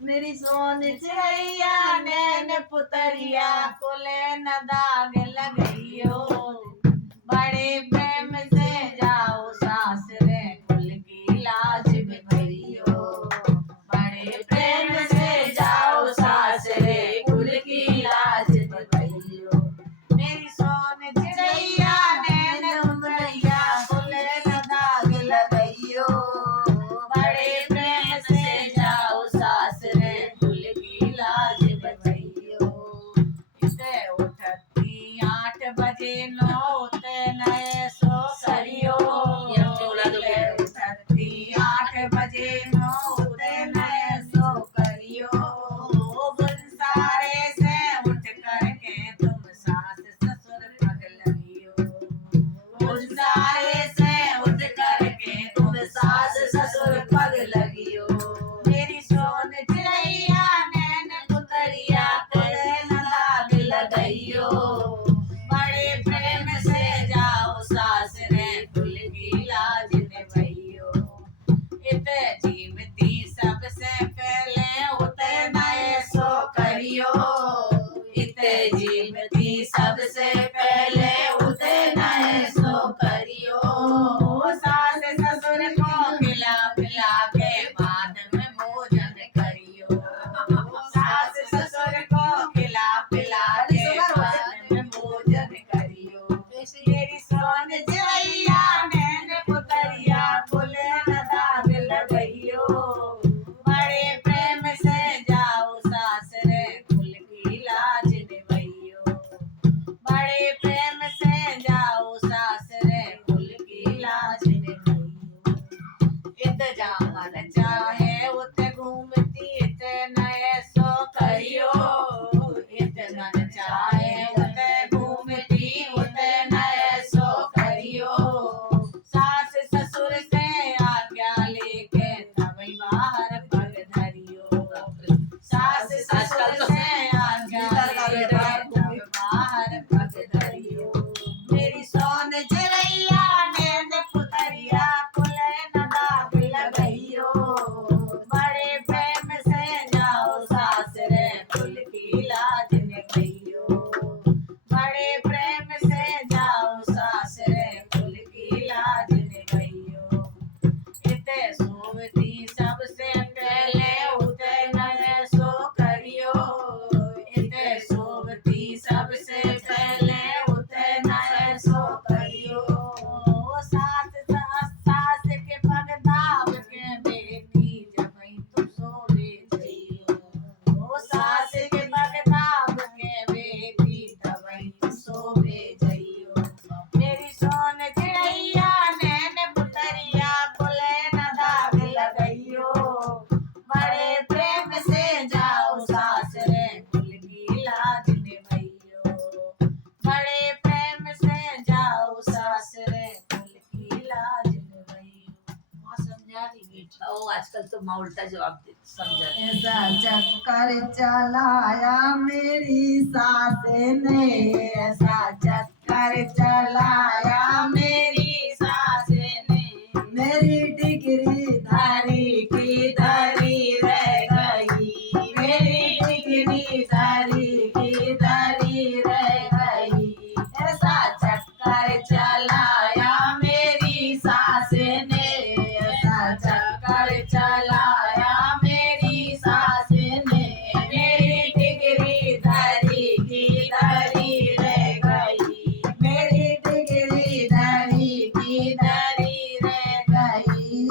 मेरी सोन चिड़ैया नैन पुतरिया कोले न दाग लगइयो बड़े प्रेम से जाओ सासरे कुल की लाज बिखरियो बड़े प्रेम से जाओ सासरे कुल की लाज बिखरियो मेरी सोन चिड़ैया नैन पुतरिया कोले न दाग लगइयो बड़े प्रेम से जाओ सासरे कुल की लाज बचइयो इसे उठती 8 बजे नो उते नए सो करियो उठती 8 बजे नो उते नए सो करियो गुलसारे से उठ करके तुम सास ससुर पग लगियो गुलसारे से उठ करके तुम सास ससुर पग लगियो मेरी सोन चिड़ैया नैन पुतरिया कोले न दाग लगइयो बड़े प्रेम से जाओ सासरे कुल की लाज निभइयो इत जीवती सबसे पहले उते नए सो करियो इत जीवती सबसे पहले उते नए सो करियो सास ससुर को खिला पिला के बाद में भोजन करियो सास ससुर को खिला पिला के बाद में भोजन करियो मेरी सोन चिड़ैया नैन पुतरिया बोले न दाग लगइयो बड़े प्रेम से जाओ सासरे कुल की लाज निभइयो बड़े प्रेम से जाओ सासरे कुल की लाज निभइयो इत जावन चाहे उते घूमती इत नए सो करियो इत मन चाहे उते घूमती उते नए सो करियो सास ससुर से आज्ञा लेके तभी बाहर पग धरियो सास ससुर से आज्ञा लेके तभी बाहर पग धरियो मेरी सोन चिड़ैया नैन पुतरिया कुले न दाग लगइयो बड़े प्रेम से जाओ सासरे कुल की लाज निभइयो बड़े प्रेम से जाओ सासरे कुल की लाज निभइयो इते सोवती सबसे पहले उते नए सो करियो इते सोवती सबसे पहले उते नए सो करियो सास सास के पग दाब के बेटी जबई तुम सोवे जइयो सास के पग दाब के बेटी तबई तुम सोवे जइयो मेरी सोन चिड़ैया नैन पुतरिया कोले न दाग लगइयो बड़े प्रेम से जाओ सासरे कुल की लाज निभइयो बड़े प्रेम से जाओ सासरे कुल की लाज निभइयो माँ समझा रही बेटी ओ आजकल तो माँ उल्टा जवाब दे समझा ऐसा चक्कर चलाया मेरी सास ने ऐसा चक्कर चलाया मेरी सास ने मेरी डिग्री धारी की धारी रह गई मेरी डिग्री धारी की धारी रह गई ऐसा चक्कर चलाया मेरी सास ने ऐसा चक्कर चलाया मेरी सास ने मेरी डिग्री धारी की धारी रह गई मेरी डिग्री धारी की धारी रह गई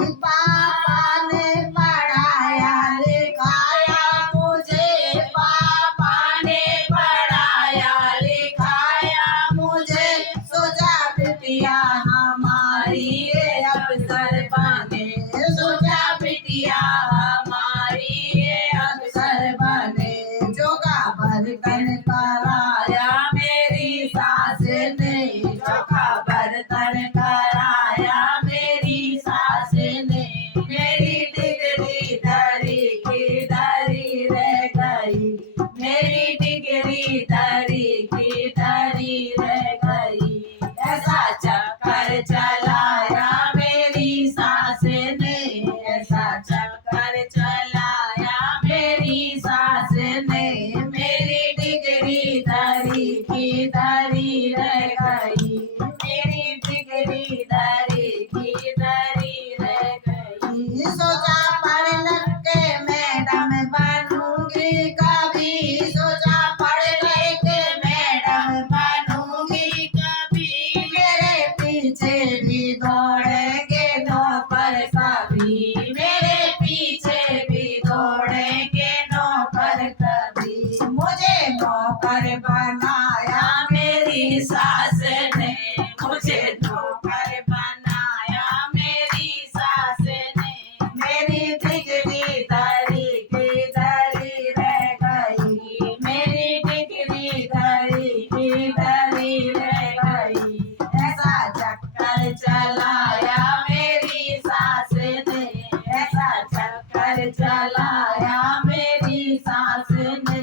लाया मेरी सास ने